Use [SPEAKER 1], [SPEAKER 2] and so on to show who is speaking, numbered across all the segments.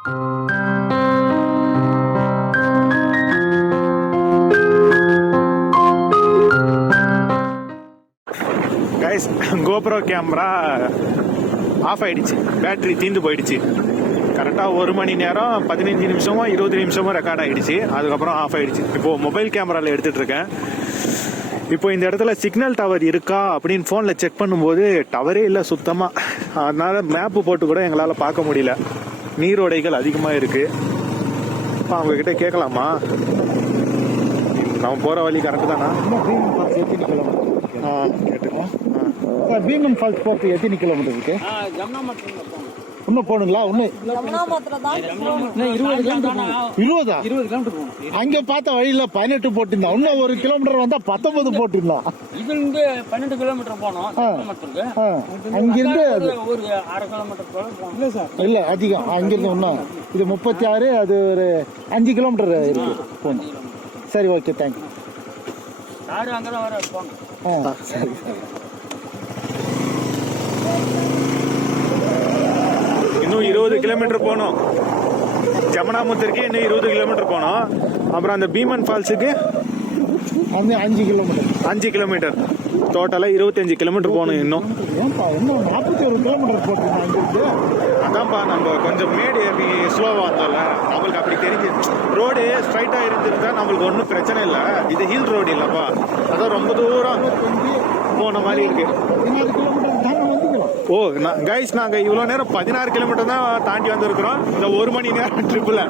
[SPEAKER 1] Guys GoPro camera off ஆயிடுச்சு. Battery தீந்து போயிடுச்சு. கரெக்டாக ஒரு மணி நேரம் பதினஞ்சு நிமிஷமோ இருபது நிமிஷமோ ரெக்கார்ட் ஆகிடுச்சு அதுக்கப்புறம் ஆஃப் ஆயிடுச்சு. இப்போ மொபைல் கேமராவில் எடுத்துட்டு இருக்கேன். இப்போ இந்த இடத்துல சிக்னல் டவர் இருக்கா அப்படின்னு ஃபோனில் செக் பண்ணும்போது டவரே இல்லை சுத்தமாக அதனால மேப்பு போட்டு கூட எங்களால் பார்க்க முடியல. நீரோடைகள் அதிகமாக இருக்கு. அப்ப அவங்க கிட்ட கேட்கலாமா? நம்ம போகிற வழி கரெக்டு தானா? ஆ கேட்டுக்கோம் ஆ.
[SPEAKER 2] பீமன் ஃபால்ஸ் போகிறது எத்தனை கிலோமீட்டர் இருக்கு? இன்னும் போகணுங்களா? இன்னும்
[SPEAKER 3] தான்
[SPEAKER 2] இருபது? கிலோமீட்டர் இருபதா?
[SPEAKER 4] இருபது கிலோமீட்டர் போகணும்.
[SPEAKER 2] அங்க பார்த்த வழியில பதினெட்டு போட்டிருந்தான் இன்னும் ஒரு கிலோமீட்டர் வந்தா பத்தொன்பது போட்டிருந்தான்
[SPEAKER 4] இது இருந்து பன்னெண்டு கிலோமீட்டர் போனோம்
[SPEAKER 2] அங்கிருந்து அது
[SPEAKER 4] ஒரு ஒரு அரை கிலோமீட்டர் போகணும். இல்லை சார்.
[SPEAKER 2] இல்ல அதிகம். அங்கிருந்து இன்னும் இது முப்பத்தி ஆறு அது ஒரு அஞ்சு கிலோமீட்டர் இருக்கு. போகணும் சரி ஓகே தேங்க்யூ
[SPEAKER 4] யாரும் அங்கெல்லாம் வர போங்க.
[SPEAKER 2] ஆ சரி சரி.
[SPEAKER 1] இன்னும் இருபது கிலோமீட்டர் போகணும் ஜமனாமுத்தருக்கு இன்னும் இருபது கிலோமீட்டர் போகணும் அப்புறம் அந்த பீமன் ஃபால்ஸுக்கு
[SPEAKER 2] அந்த அஞ்சு கிலோமீட்டர்
[SPEAKER 1] அஞ்சு கிலோமீட்டர் டோட்டலாக இருபத்தஞ்சு கிலோமீட்டர் போகணும் இன்னும்.
[SPEAKER 2] இன்னும் நாற்பத்தி ஒரு கிலோமீட்டர் அங்கிருந்து
[SPEAKER 1] அதான்ப்பா நம்ம கொஞ்சம் மேடு ஏறி ஸ்லோவாக வந்தோம்ல. நம்மளுக்கு அப்படி தெரிஞ்சு ரோடு ஸ்ட்ரைட்டாக இருந்திருந்தா நம்மளுக்கு ஒன்றும் பிரச்சனை இல்லை. இது ஹில் ரோடு இல்லைப்பா. அதான் ரொம்ப தூரம் போன மாதிரி இருக்கு
[SPEAKER 2] பதினாறு கிலோமீட்டர் தானே வந்துக்கலாம்
[SPEAKER 1] ஓ நான் கைஸ் நாங்கள் இவ்வளோ நேரம் பதினாறு கிலோமீட்டர் தான் தாண்டி வந்திருக்கிறோம். இந்த ஒரு மணி நேரம் ட்ரிப்பில்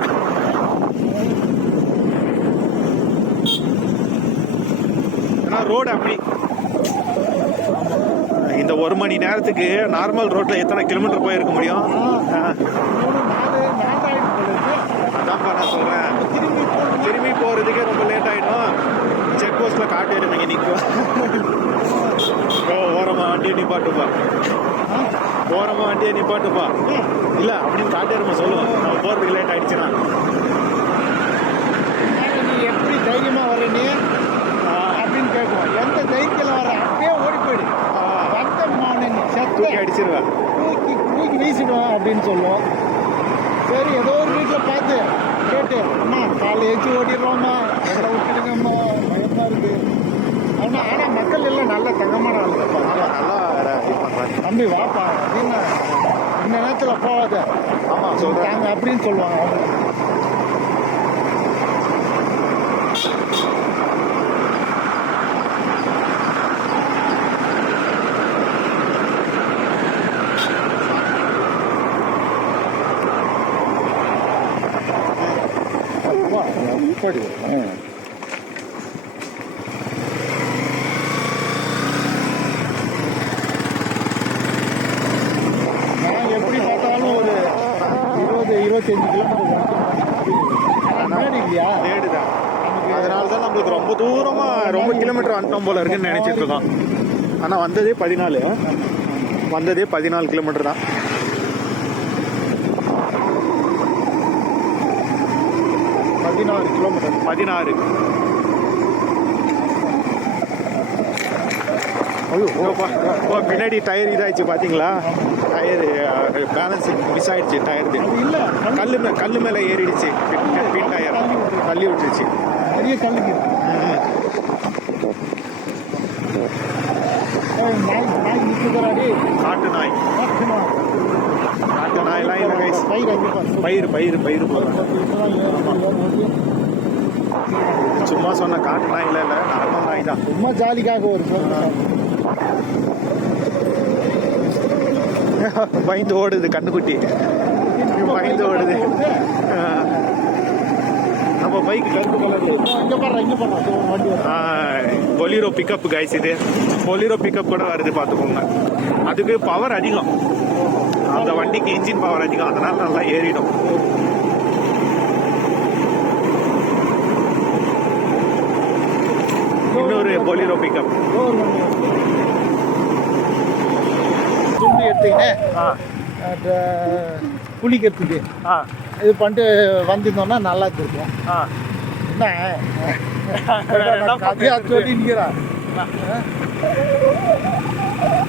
[SPEAKER 1] ஏன்னா ரோடு அப்படி. இந்த ஒரு மணி நேரத்துக்கு நார்மல் ரோட்ல எத்தனை கிலோமீட்டர் போயிருக்க முடியும்? அதான்ப்பா நான் சொல்றேன்.
[SPEAKER 2] திரும்பி
[SPEAKER 1] போறதுக்கே ரொம்ப லேட் ஆயிடும். செக் போஸ்ட்ல காட்டு இருந்தீங்க நிற்கும் ஓ வண்டியை நிப்பாட்டுப்பா ஓரமா வண்டியை நிப்பாட்டுப்பா இல்ல அப்படின்னு காட்டு எருமை சொல்லுவோம் நம்ம போறதுக்கு லேட் ஆயிடுச்சுன்னா
[SPEAKER 2] நீ எப்படி தைரியமா வர நீ? அப்படின்னு கேட்கும் எந்த தைரியத்தில் வர அப்படியே ஓடி போயிடு வந்த நீ செத்த
[SPEAKER 1] அடிச்சிருவேன்
[SPEAKER 2] தூக்கி தூக்கி வீசிடுவான் அப்படின்னு சொல்லுவோம் சரி ஏதோ ஒரு வீட்டில் பார்த்து கேட்டு அம்மா காலை ஏச்சு ஓடிடுறோம்மா. எங்களை விட்டுடுங்கம்மா. பயமா இருக்கு. ஆனால் ஆனால் மக்கள் எல்லாம் நல்ல தங்கமான ஆளு
[SPEAKER 1] நல்லா
[SPEAKER 2] தம்பி வாப்பா அப்படின்னு இந்த நேரத்தில் போகாத.
[SPEAKER 1] ஆமா சொல்றேன்.
[SPEAKER 2] தாங்க அப்படின்னு சொல்லுவாங்க அவங்க. அப்பா, அப்படி ஆ. நான் எப்படி பார்த்தாலும் ஒரு இருபது இருபத்தஞ்சு கிலோமீட்டர் மேடு இல்லையா
[SPEAKER 1] மேடுதான் அதனால தான் நம்மளுக்கு ரொம்ப தூரமா ரொம்ப கிலோமீட்டர் வந்துட்டோம் போல இருக்குன்னு நினைச்சிட்டு இருக்கோம். ஆனா வந்ததே பதினாலு. வந்ததே பதினாலு கிலோமீட்டர் தான்.
[SPEAKER 2] பதினாறு கிலோமீட்டர்
[SPEAKER 1] பதினாறு. பின்னாடி டயர் இதாயிடுச்சு பாத்தீங்களா? டயர் பேலன்சிங் மிஸ் ஆயிடுச்சு டயர்
[SPEAKER 2] இல்லை
[SPEAKER 1] கல்லு. மே கல்லு மேல ஏறிடுச்சு பின் பின் டயர் தள்ளி விட்டுருச்சு.
[SPEAKER 2] நிறைய கல்லுக்கு நாய் நாய்
[SPEAKER 1] நாட்டு நாயெல்லாம் இல்லை கைஸ்
[SPEAKER 2] பயிர்.
[SPEAKER 1] பயிர் பயிர் போகிறோம் சும்மா சொன்ன காட்டு நாய் இல்லை இல்லை. நார்மல் நாய் தான்.
[SPEAKER 2] சும்மா ஜாலிக்காக ஒரு
[SPEAKER 1] பயந்து ஓடுது கண்ணுக்குட்டி. பயந்து ஓடுது. நம்ம பைக் கருப்பு
[SPEAKER 2] வருது.
[SPEAKER 1] பொலிரோ பிக்கப் கைஸ் இது. பொலிரோ பிக்கப் கூட வருது பார்த்துக்கோங்க. அதுக்கு பவர் அதிகம். அந்த வண்டிக்கு இன்ஜின் பவர் அதிகம். அதனால நல்லா ஏறிடும். இன்னொரு பொலிரோ பிக்கப்.
[SPEAKER 2] துண்டு அந்த குளிக்கிறதுக்கு.
[SPEAKER 1] ஆ.
[SPEAKER 2] இது பண்ணிட்டு வந்திருந்தோம்னா நல்லா இருக்கும்
[SPEAKER 1] ஆ.
[SPEAKER 2] என்ன? கதையா சொல்லி நிற்கிறேன்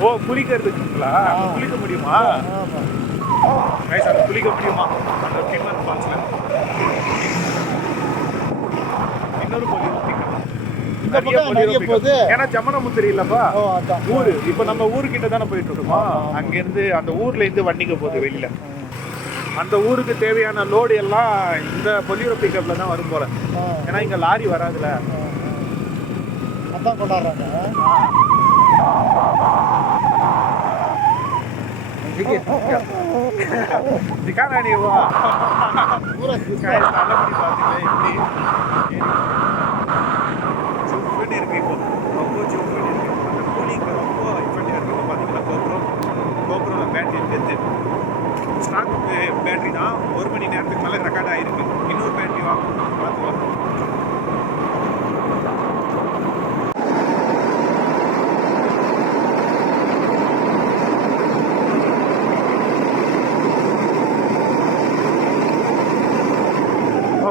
[SPEAKER 1] ஓ குளிக்கிறதுக்குங்களா. குளிக்க முடியுமா? கைஸ் அது குளிக்க முடியுமா? அந்த டிம்மர் ஃபால்ஸ்ல இன்னொரு
[SPEAKER 2] பக்கம் நிறைய போகுது.
[SPEAKER 1] ஏன்னா ஜமனமுத்திரி இல்லப்பா. ஊரு. இப்ப நம்ம ஊருக்கிட்ட தானே போயிட்டு இருக்கோமா. அங்க இருந்து அந்த ஊர்ல இருந்து வண்டிங்க போகுது வெளியில. அந்த ஊருக்கு தேவையான லோடு எல்லாம் இந்த பொலியோ பிக்கப்ல தான் வரும் போல ஏன்னா இங்க லாரி வராதுல.
[SPEAKER 2] அதான் கொண்டாடுறாங்க
[SPEAKER 1] வா
[SPEAKER 2] பூரா
[SPEAKER 1] Guys, நல்லபடி பாத்தீங்களா எப்படி சூப்பர் இருக்கு இப்போ ரொம்ப சூப்பர் இருக்கு அந்த கூலிங் ரொம்ப இஃபெக்டிவா இருக்கு இப்போ பாத்தீங்கன்னா கோப்ரோ கோப்ரோல பேட்டரி எடுத்து ஸ்டாக் பேட்டரி தான் ஒரு மணி நேரத்துக்கு மேலே ரெக்கார்ட் ஆயிருக்கு இன்னொரு பேட்டரி வாங்கணும் பார்த்து வரணும்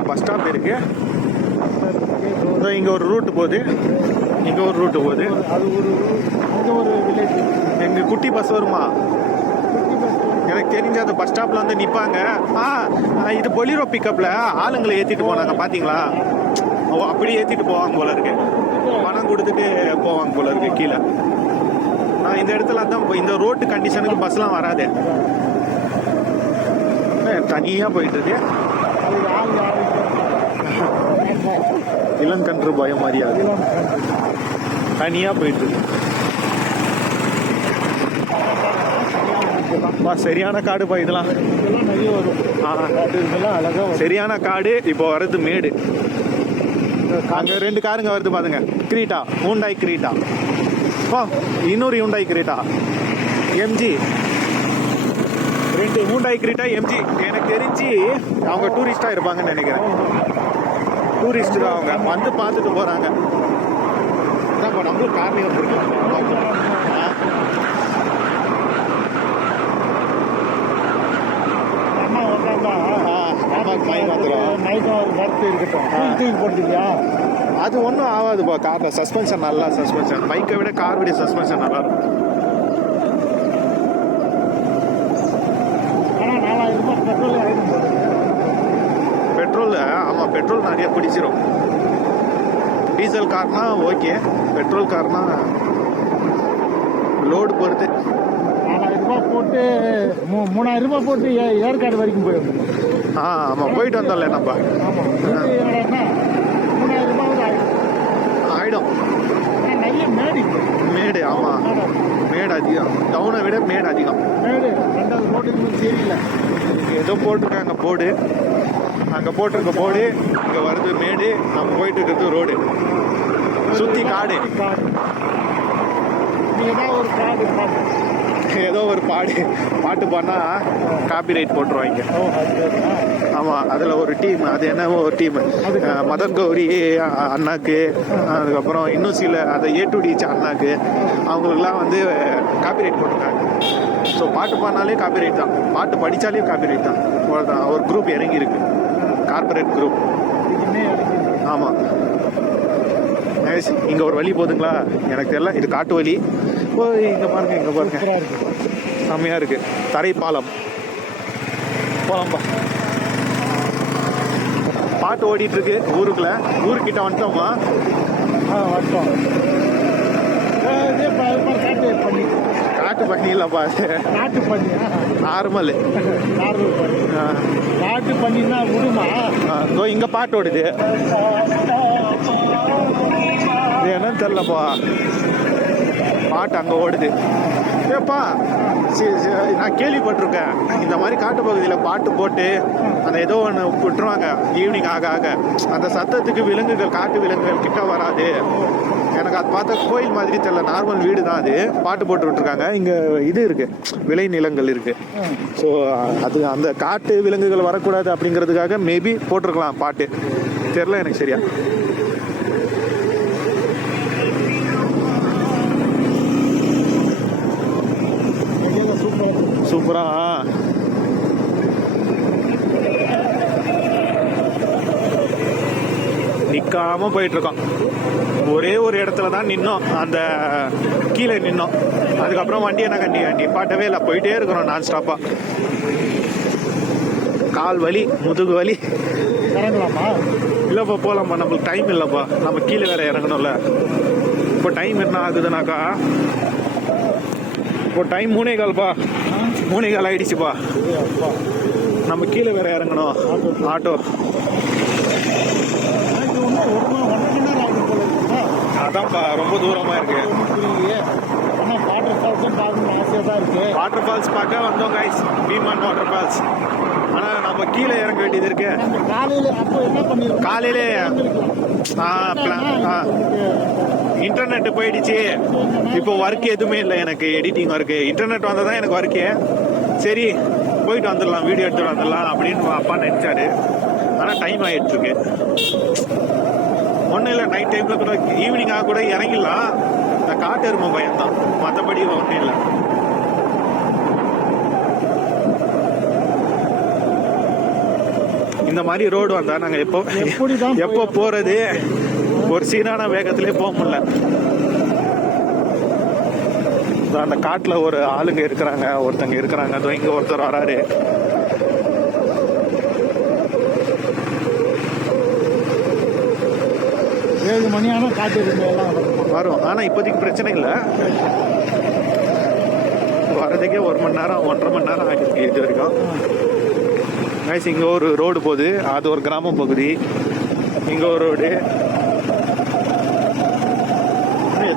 [SPEAKER 1] பஸ் ஸ்டாப் இருக்கு இதோ இங்க ஒரு ரூட் போகுது. இங்க ஒரு ரூட் போகுது.
[SPEAKER 2] அது ஒரு இது ஒரு வில்லேஜ்
[SPEAKER 1] எங்க குட்டி பஸ் வருமா? எனக்கு தெரிஞ்ச அந்த பஸ் ஸ்டாப்ல வந்து நிப்பாங்க. ஆ இது பொலிரோ பிக்கப்ல ஆளுங்களை ஏத்திட்டு போனாங்க பாத்தீங்களா? ஓ அப்படி ஏத்திட்டு போவாங்க போல இருக்கு. பணம் கொடுத்துட்டு போவாங்க போல இருக்கு கீழே. நான் இந்த இடத்துல இப்ப இந்த ரோட்டு கண்டிஷனுக்கு பஸ்லாம் வராது. தனியா போயிட்டு இருக்கு. இளங்கன்று பயம் அறியாது தனியாக போயிட்டு இருக்கு. பா, சரியான காடு பா இதெல்லாம்.
[SPEAKER 2] அழகா
[SPEAKER 1] சரியான காடு இப்போ வர்றது மேடு. அங்க ரெண்டு காருங்க வருது பாருங்க கிரீட்டா ஹூண்டாய் கிரீட்டா. வா இன்னொரு ஹூண்டாய் கிரீட்டா. எம்ஜி. ரெண்டு ஹூண்டாய் கிரீட்டா எம்ஜி. எனக்கு தெரிஞ்சு அவங்க டூரிஸ்டா இருப்பாங்கன்னு நினைக்கிறேன். டூரிஸ்ட் தான் அவங்க. வந்து பார்த்துட்டு போறாங்க. அதான் இப்போ நம்மளும் கார்லயே வந்துருக்கலாம்
[SPEAKER 2] அம்மா வந்தாங்க
[SPEAKER 1] அம்மாக்கு மை மாத்திரம்
[SPEAKER 2] நைட்டும் ஒரு பர்த் இருக்கட்டும். தூக்கி
[SPEAKER 1] அது ஒன்றும் ஆகாதுப்பா காரில் சஸ்பென்ஷன் நல்லா சஸ்பென்ஷன் பைக்கை விட கார் விட சஸ்பென்ஷன் நல்லா இருக்கும்
[SPEAKER 2] ஆனால் நாலாயிரம் ரூபாய் பெட்ரோல் ஆகிடும் போது
[SPEAKER 1] பெட்ரோல் ஆமாம் பெட்ரோல் நிறைய பிடிச்சிரும் டீசல் கார்னா ஓகே பெட்ரோல் கார்னா லோடு பொறுத்து.
[SPEAKER 2] ரூபாய் போட்டு மூ மூணாயிரம் ரூபாய் போட்டு ஏ- ஏற்காடு வரைக்கும் போயிடும்.
[SPEAKER 1] ஆ ஆமாம் போயிட்டு வந்தோம்ல நம்ம.
[SPEAKER 2] ஆமாம் ஆகிடும்
[SPEAKER 1] ஆயிடும்.
[SPEAKER 2] நிறைய மேடு.
[SPEAKER 1] மேடு ஆமாம்
[SPEAKER 2] மேடு.
[SPEAKER 1] அதிகம். டவுனை விட மேடு அதிகம்.
[SPEAKER 2] மேடு ரெண்டாவது ரோட்டுக்கு தெரியல.
[SPEAKER 1] ஏதோ போட்டிருக்காங்க போர்டு அங்கே போட்டிருக்க போடு இங்கே வருது மேடு. நம்ம போயிட்டு இருக்கிறது ரோடு. சுற்றி காடு. ஏதோ ஒரு பாடு. பாட்டு பாடினா காப்பி ரைட் போட்டுருவாங்க. ஆமாம் அதில் ஒரு டீம் அது என்னவோ ஒரு டீம் மதன் கௌரி அண்ணாக்கு அதுக்கப்புறம் இன்னும் சில அதை ஏ டு டிச் அண்ணாக்கு அவங்களுக்குலாம் வந்து காப்பி ரைட் போட்டிருக்காங்க. ஸோ பாட்டு பாடினாலே காப்பி ரைட் தான். பாட்டு படித்தாலே காப்பி ரைட் தான். அவ்வளோதான் ஒரு குரூப் இறங்கியிருக்கு. Corporate group. ஆமாம் இங்கே ஒரு வழி போகுதுங்களா எனக்கு தெரியல. இது காட்டு வழி. ஓ இங்கே பாருங்க இங்கே பாருங்க.
[SPEAKER 2] சூப்பரா இருக்கு.
[SPEAKER 1] செம்மையா இருக்கு. தரைப்பாலம். போலாம்பா. பாட்டு ஓடிட்டு இருக்கு ஊருக்குள்ள. ஊருக்கிட்ட வந்துட்டோமா?
[SPEAKER 2] ஆ வட்டோம் காட்டு பண்ணி
[SPEAKER 1] இல்லப்பா
[SPEAKER 2] நாட்டு பண்ணி
[SPEAKER 1] நார்மல்.
[SPEAKER 2] நார்மல் பண்ணி நாட்டு பண்ணினா விடுமா
[SPEAKER 1] இதோ இங்க பாட்டு ஓடுது. இது என்னன்னு தெரியலப்பா பாட்டு அங்க ஓடுது. ஏப்பா நான் கேள்விப்பட்டிருக்கேன். இந்த மாதிரி காட்டு பகுதியில் பாட்டு போட்டு அந்த ஏதோ ஒன்று விட்டுருவாங்க. ஈவினிங் ஆக ஆக. அந்த சத்தத்துக்கு விலங்குகள் காட்டு விலங்குகள் கிட்ட வராது. எனக்கு அது பார்த்தா கோயில் மாதிரி தெரியல. நார்மல் வீடு தான் அது. பாட்டு போட்டு விட்டுருக்காங்க இங்கே இது இருக்கு. விளை நிலங்கள் இருக்கு. ஸோ அது அந்த காட்டு விலங்குகள் வரக்கூடாது அப்படிங்கிறதுக்காக மேபி போட்டிருக்கலாம் பாட்டு. தெரில எனக்கு சரியா.
[SPEAKER 2] சூப்பரா.
[SPEAKER 1] நிக்கா போயிட்டு இருக்கோம் ஒரே ஒரு இடத்துல தான் நின்னோம். அந்த கீழே நின்னோம். அதுக்கப்புறம் வண்டியை நாங்கள் நி நிப்பாட்டவே இல்லை. போயிட்டே இருக்கிறோம் நான் ஸ்டாப்பா கால் வலி முதுகு வலி.
[SPEAKER 2] இறங்கலாமா?
[SPEAKER 1] இல்லைப்பா போகலாம்ப்பா நம்மளுக்கு டைம் இல்லைப்பா. நம்ம கீழே வேற இறங்கணும்ல. இப்போ டைம் என்ன ஆகுதுனாக்கா இப்போ டைம் மூணே கால்ப்பா. மூணே கால் ஆயிடுச்சுப்பா. நம்ம கீழே வேற இறங்கணும். ஆட்டோ
[SPEAKER 2] எனக்கு இன்னும் ஒரு மணி ஒன்றரை மணி நேரம் ஆகும் போல இருக்குப்பா
[SPEAKER 1] அதான்ப்பா ரொம்ப தூரமா இருக்கு.
[SPEAKER 2] ஆனால் வாட்டர் ஃபால்ஸும் பார்க்கணும்னு ஆசையாக தான் இருக்கு
[SPEAKER 1] வாட்டர் ஃபால்ஸ் பார்க்க வந்தோம் கைஸ் பீமான் வாட்டர் ஃபால்ஸ் ஆனால் நம்ம கீழே இறங்க வேண்டியது இருக்கு.
[SPEAKER 2] நம்ம காலையில் அப்போ என்ன பண்ணிருக்கோம்
[SPEAKER 1] காலையிலே ஆ. இன்டர்நெட் போயிடுச்சு. இப்போ ஒர்க் எதுவுமே இல்லை எனக்கு எடிட்டிங் ஒர்க்கு இன்டர்நெட் வந்தால் தான் எனக்கு ஒர்க்கு சரி போயிட்டு வந்துடலாம் வீடியோ எடுத்துட்டு வந்துடலாம் அப்படின்னு அப்பா நினைச்சாரு. ஆனால் டைம் ஆயிட்டு ஒன்றும் இல்லை நைட் டைமில் கூட ஈவினிங்காக கூட இறங்கிடலாம். இந்த காட்டு எருமை பயம்தான். மற்றபடி ஒன்றும் இல்லை. இந்த மாதிரி ரோடு வந்தா நாங்க எப்போ எப்போ போறது? ஒரு சீரான வேகத்திலே போக முடியல. இதோ அந்த காட்டுல ஒரு ஆளுங்க இருக்கிறாங்க ஒருத்தங்க இருக்கிறாங்க. இங்க ஒருத்தர் வராரு.
[SPEAKER 2] மணி ஆனால் காட்டு
[SPEAKER 1] வரும். ஆனால் இப்போதைக்கு பிரச்சனை இல்லை. வரதுக்கே ஒரு மணி நேரம் ஒன்றரை மணி நேரம் ஆகிருக்கு இது வரைக்கும். கைஸ் இங்கே ஒரு ரோடு போகுது. அது ஒரு கிராம பகுதி. இங்கே ஒரு ரோடு.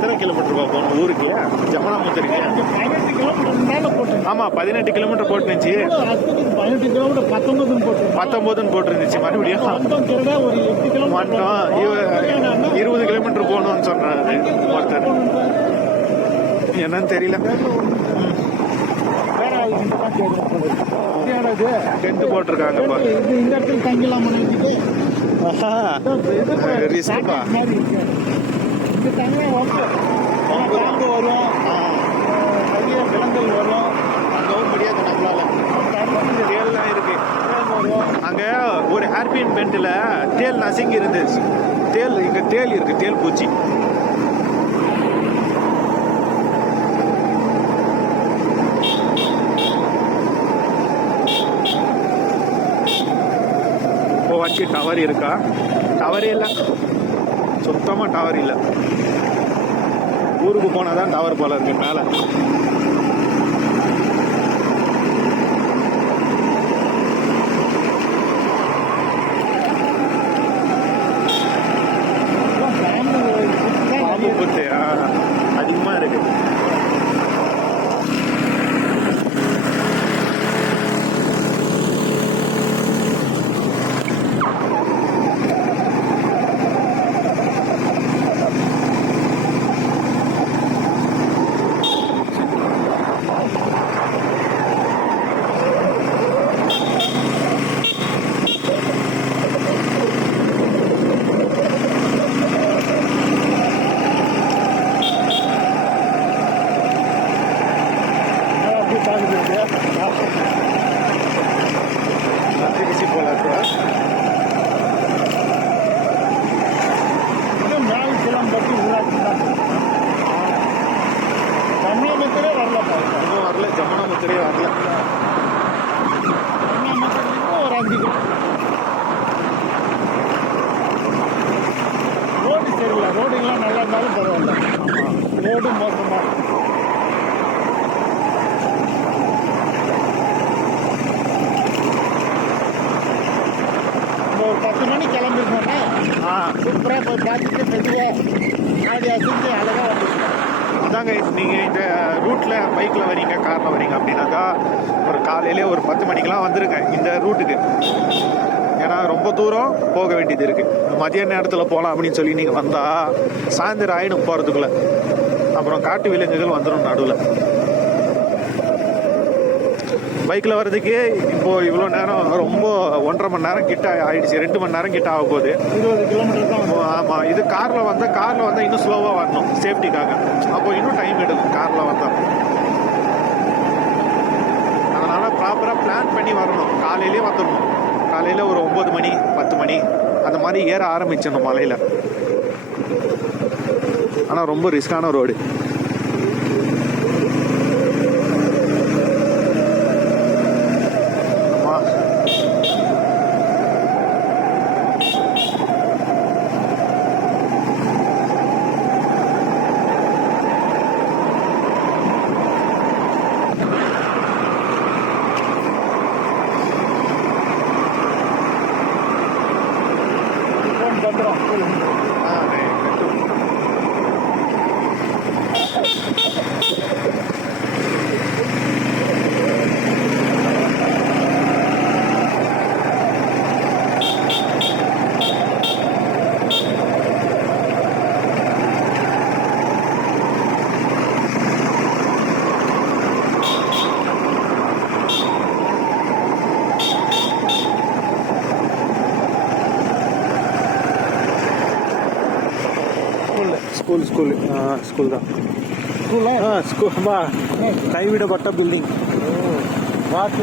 [SPEAKER 1] எத்தனை கிலோமீட்டர் போகணும்? ஊருக்கு. ஜமனாமுத்தருக்கு
[SPEAKER 2] அங்கே பதினெட்டு கிலோமீட்டர் மேலே போட்டு
[SPEAKER 1] ஆமா பதினெட்டு கிலோமீட்டர் போட்டுருந்துச்சு.
[SPEAKER 2] பதினெட்டு கிலோமீட்டர் பத்தொன்பதுன்னு போட்டு
[SPEAKER 1] பத்தொன்பதுன்னு போட்டுருந்துச்சு மறுபடியும். இவ- இருபது கிலோமீட்டர் போகணும்னு சொன்னாரு ஒருத்தர். என்னன்னு தெரியல? டென்ட் போட்டிருக்காங்கப்பா
[SPEAKER 2] இது இந்த இடத்துல தங்கலாம் நினைச்சிட்டு இந்த தங்க வந்து பாம்பு வரும். நிறைய விலங்குகள் வரும்.
[SPEAKER 1] அங்கவும் முடியாது நம்மளால தேல்லாம் இருக்கு.
[SPEAKER 2] வரும்.
[SPEAKER 1] அங்க ஒரு ஹேர்பின் பென்ட்ல தேல் நசுங்கி இருந்துச்சு. தேல் இங்க தேல் இருக்கு தேல் பூச்சி. இப்போ வச்சு டவர் இருக்கா? டவரே இல்லை. சுத்தமாக டவர் இல்லை. ஊருக்கு போனால் தான் டவர் போல இருக்கு மேலே பாம்பு புத்து ஆ, அதிகமா இருக்கு திருச்சி போல இருக்கு
[SPEAKER 2] தமிழகத்திலே வரலப்பா
[SPEAKER 1] இன்னும் வரல ஜமுனாமுத்திரே வரல
[SPEAKER 2] தமிழகத்திலேயும் ஒரு அஞ்சு கிலோ ரோடு சரியில்லை ரோடுங்கெல்லாம் நல்லா இருந்தாலும் பரவாயில்ல ரோடு மோசமாக ஒரு பத்து மணி கிளம்பிருந்தோம்னா சூப்பராக போய் பார்த்துட்டு மெதுவாக ஆடி அசைஞ்சு அழகாக வந்துருக்கோம்
[SPEAKER 1] அதாங்க நீங்கள் இந்த ரூட்டில் பைக்கில் வரீங்க காரில் வரீங்க அப்படின்னாக்கா ஒரு காலையிலே ஒரு பத்து மணிக்கெலாம் வந்துருங்க இந்த ரூட்டுக்கு. ஏன்னா ரொம்ப தூரம் போக வேண்டியது இருக்கு. மதிய நேரத்தில் போகலாம் அப்படின்னு சொல்லி நீங்க வந்தா சாயந்தரம் ஆயிடும் போறதுக்குள்ள. அப்புறம் காட்டு விலங்குகள் வந்துடும் நடுவில். பைக்கில் வர்றதுக்கே இப்போ இவ்வளோ நேரம் ரொம்ப ஒன்றரை மணி நேரம் கிட்ட ஆயிடுச்சு. ரெண்டு மணி நேரம் கிட்ட ஆக போகுது.
[SPEAKER 2] இருபது கிலோமீட்டர் தான்
[SPEAKER 1] ஓ, ஆமா இது கார்ல வந்தா கார்ல வந்தா இன்னும் ஸ்லோவா வரணும் சேஃப்டிக்காக அப்போ இன்னும் டைம் எடுக்கும் கார்ல வந்தா. அதனால ப்ராப்பரா பிளான் பண்ணி வரணும். காலையிலே வந்துடணும் காலையில் ஒரு ஒம்பது மணி பத்து மணி அந்த மாதிரி ஏற ஆரம்பிச்சிடணும் மலையில். ஆனால் ரொம்ப ரிஸ்கான ரோடு. ஸ்கூல் ஸ்கூல் தான்
[SPEAKER 2] ஸ்கூலில்
[SPEAKER 1] ஆ ஸ்கூல் பா கைவிடப்பட்ட பில்டிங்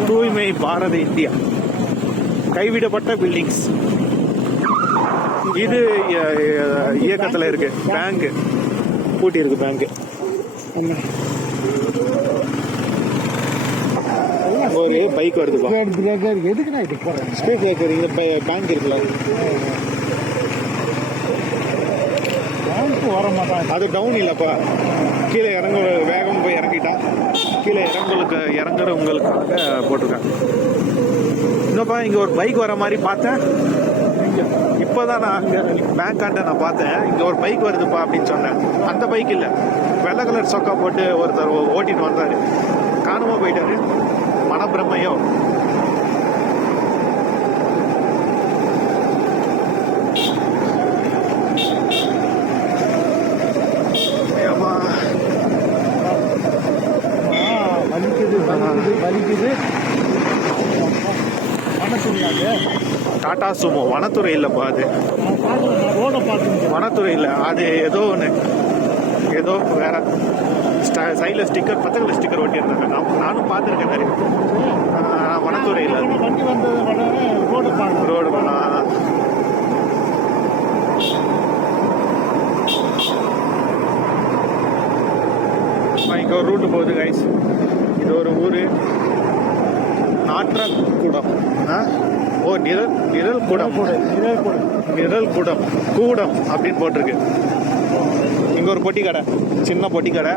[SPEAKER 1] தூய்மை பாரத இந்தியா கைவிடப்பட்ட பில்டிங்ஸ் இது இயக்கத்துல இருக்கு பேங்க் பூட்டி இருக்கு பேங்க் ஒரு பைக்
[SPEAKER 2] பிரேக்கர் இது போகிறேன்
[SPEAKER 1] ஸ்பீட் பிரேக்கர் இந்த பேங்க் இருக்குல்ல
[SPEAKER 2] பேங்க் வர மாட்டான்
[SPEAKER 1] அது டவுன் இல்லைப்பா. கீழே இறங்க வேகம் போய் இறங்கிட்டான் கீழே இறங்களுக்கு இறங்குறவங்களுக்காக போட்டிருக்கேன் இன்னப்பா இங்கே ஒரு பைக் வர மாதிரி பார்த்தேன். இப்போ தான் நான் அங்கே பேங்காண்ட நான் பார்த்தேன். இங்கே ஒரு பைக் வருதுப்பா அப்படின்னு சொன்னேன். அந்த பைக் இல்லை. வெள்ளை கலர் சொக்கா போட்டு ஒருத்தர் ஓட்டிட்டு வந்தார். காணாம போயிட்டாரு. மனப்பிரமையோ
[SPEAKER 2] வலிக்குது
[SPEAKER 1] டாடா சுமோ வனத்துறை இல்லைப்பா அது. வனத்துறை இல்லை அது ஏதோ ஒன்று ஏதோ வேற. சைடில் ஸ்டிக்கர் பச்சை ஸ்டிக்கர் ஒட்டியிருந்தாங்க. நான் நானும் பார்த்துருக்கேன் நிறைய. வனத்துறை இல்லை
[SPEAKER 2] ரோடு
[SPEAKER 1] பண்ணா- இங்கே ஒரு ரூட்டு போகுது கைஸ் இது ஒரு ஊரு. நாற்றக்கூடம் ஆ? ஓ நிழல் நிழல் கூடம்.
[SPEAKER 2] நிழல் கூட
[SPEAKER 1] நிழல் கூடம். கூடம் அப்படின்னு போட்டிருக்கு. இங்க ஒரு பொட்டி கடை. சின்ன பொட்டி கடை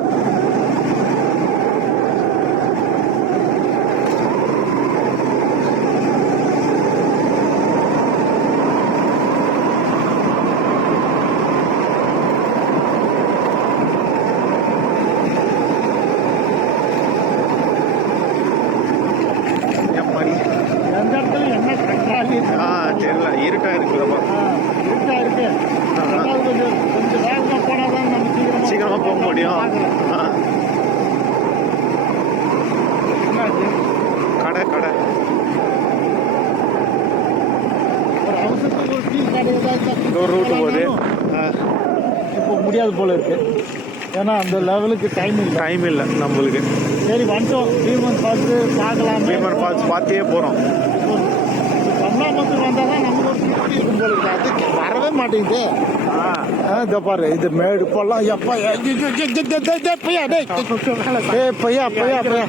[SPEAKER 1] எம்மாடி.
[SPEAKER 2] எந்த இடத்துல என்ன கட்டாளி
[SPEAKER 1] ஆ தெரியல இருட்டா இருக்குல்லப்பா
[SPEAKER 2] இருக்கா இருக்கு அதாவது கொஞ்சம் கொஞ்சம் வேகமாக போனால் தான் நம்ம சீக்கிரமா
[SPEAKER 1] சீக்கிரமா போக முடியும்
[SPEAKER 2] பார்க்கலாம்.
[SPEAKER 1] ஆ,
[SPEAKER 2] என்னாச்சு?
[SPEAKER 1] கடை கடை
[SPEAKER 2] ஒரு அவசரத்துக்கு ஒரு டீ கடை
[SPEAKER 1] இங்க ஒரு ரூட்டு போகுது. ஆ,
[SPEAKER 2] இப்போ முடியாது போல இருக்கு. ஏன்னா அந்த லெவலுக்கு டைம் இல்லை.
[SPEAKER 1] டைம் இல்லை நம்மளுக்கு.
[SPEAKER 2] சரி வந்துட்டோம் பீமன் பார்த்து பார்க்கலாம்.
[SPEAKER 1] பீமன் ஃபால்ஸ் பார்த்தே போறோம்.
[SPEAKER 2] கமலாபுரத்துக்கு வந்தால் தான் திருப்தி இருக்கும் போல இருக்கு அது வரவே மாட்டேங்குது. ஆ, இதோ பாரு இது மேடு போலாம் எப்பா ஏ, பையா பையா பையா. பையா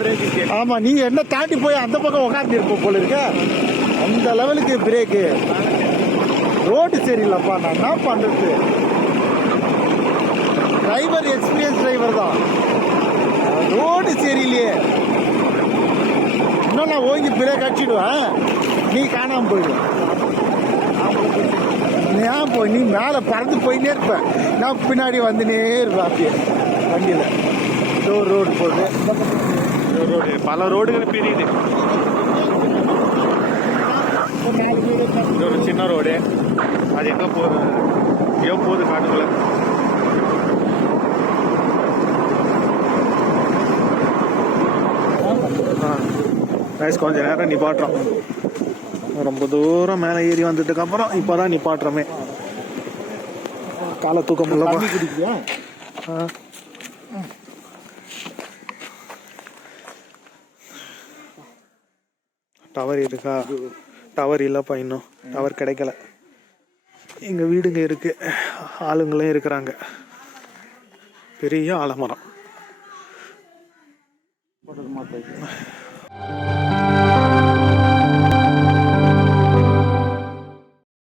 [SPEAKER 2] ஆமா நீ என்ன தாண்டி போய் அந்த பக்கம் உட்காந்து இருப்ப போல இருக்க? அந்த லெவலுக்கு பிரேக்கு ரோடு சரியில்லைப்பா. நான் என்ன பண்ணுறது டிரைவர் எக்ஸ்பீரியன்ஸ் டிரைவர் தான். ரோடு சரியில்லையே. இன்னும் நான் ஓங்கி பிரேக் அடிச்சிடுவேன் நீ காணாமல் போயிடுவேன் ஏன் போய்? நீ மேலே பறந்து போயின்னே இருப்பேன் நான் பின்னாடி வந்துனே இருப்பேன் அப்படியே. வண்டியில். டோர் ரோடு
[SPEAKER 1] போட்டு ரோடு பல ரோடுகள் பிரியுது.
[SPEAKER 2] ஒரு
[SPEAKER 1] சின்ன ரோடு. அது எங்க போகுது? எங்கேயோ போகுது காட்டுக்குள்ள? ரைஸ் கொஞ்ச நேரம் நிப்பாட்டுறோம். ரொம்ப தூரம் மேலே ஏறி வந்ததுக்கு அப்புறம் இப்போதான் நிப்பாட்டுறோமே. காலை தூக்க
[SPEAKER 2] தண்ணி
[SPEAKER 1] முடியலப்பா
[SPEAKER 2] குடிக்கியா
[SPEAKER 1] ஆ. டவர் இருக்கா? டவர் இல்லைப்பா இன்னும். டவர் கிடைக்கல. எங்கள் வீடுங்க இருக்கு. ஆளுங்களும் இருக்கிறாங்க. பெரிய ஆலமரம்.
[SPEAKER 2] போட்டது